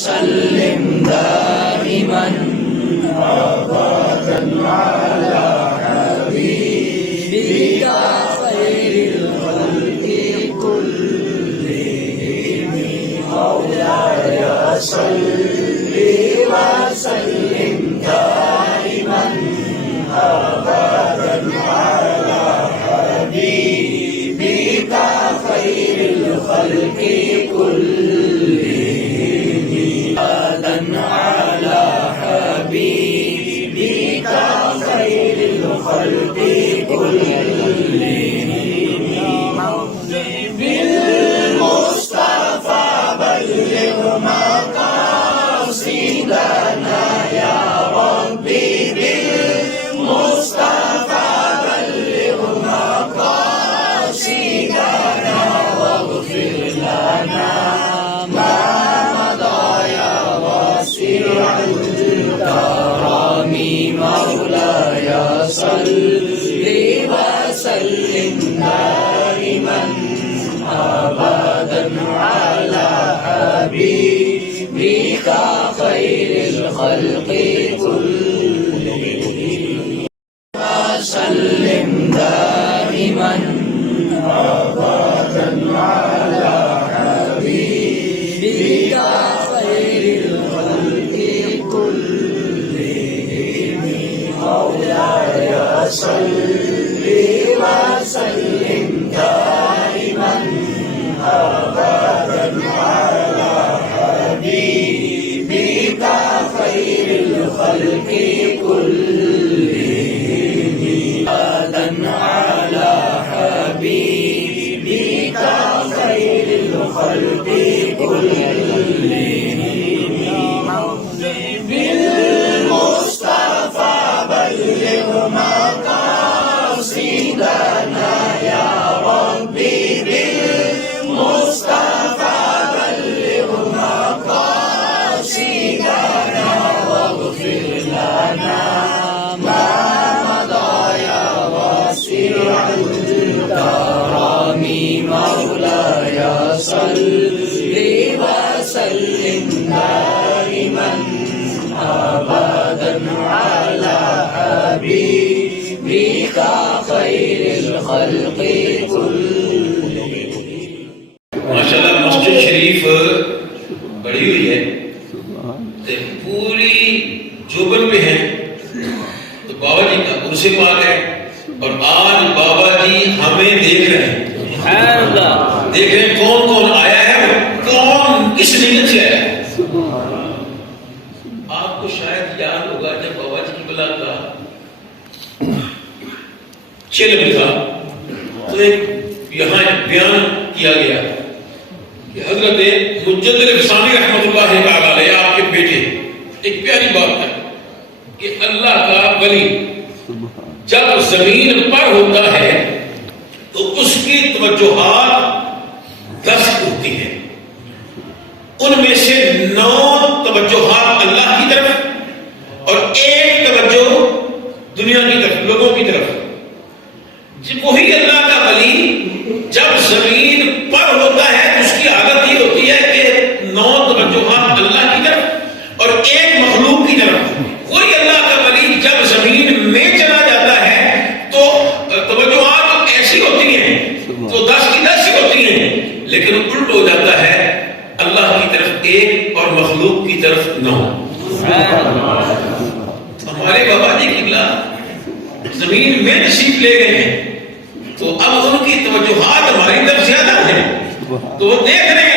وسلم دائما أبدا على حبيبك خير الخلق كلهم مولاي صل وسلم دائما أبدا على حبيبك خير الخلق كلهم على حبيبك خير الخلق كلهم بالمصطفى بلغ مقاصدنا يا ربي بالمصطفى بلغ مقاصدنا واغفر لنا ما مضى يا واسع الكرم مولاي صل وسلم دائما أبدا على حبيبك خير الخلق كلهم وسلم دائما أبدا على حبيبك خير الخلق كلهم مولاي صل وسلم دائما أبدا على حبيبك خير الخلق كلهم على حبيبك خير الخلق كلهم بالمصطفى بلغ مقاصدنا يا ربي بالمصطفى بلغ مقاصدنا واغفر لنا ما مضى يا واسع الكرم مولاي صل وسلم دائما أبدا على حبيبك خير الخلق كلهم माशाल्लाह मस्जिद शरीफ बड़ी हुई है तो पूरी जोबन में है तो बाबा जी का उर्से पाक है और आज बाबा जी हमें देख रहे हैं देख रहे हैं कौन कौन आया है कौन किस नीयत से आया है। आपको शायद याद होगा जब बाबा जी की बला का चिल्म था तो एक यहाँ बयान किया गया कि हजरत मुजद्दिद रसानी रहमतुल्लाह अलैह आपके बेटे एक प्यारी बात है कि अल्लाह का वली जब जमीन पर होता है तो उसकी तवज्जुहात 10 होती है उनमें से 9 तवज्जुहात अल्लाह की तरफ और 1 तवज्जो दुनिया की तरफ लोगों की तरफ। वही अल्लाह का वली जब जमीन पर होता है उसकी हालत ये होती है कि 9 तवज्जुहात अल्लाह की तरफ और 1 मखलूक की तरफ। वही अल्लाह का वली जब जमीन में चला जाता है तो तवज्जुहात ऐसी होती हैं तो 10 की 10 ही होती हैं लेकिन उल्ट हो जाता है अल्लाह की तरफ 1 और मखलूक की तरफ 9। हमारे बाबा जी किबला जमीन में तशरीफ ले गए हैं तो अब उनकी तवज्जुहात हमारी तरफ ज्यादा है तो वो देख रहे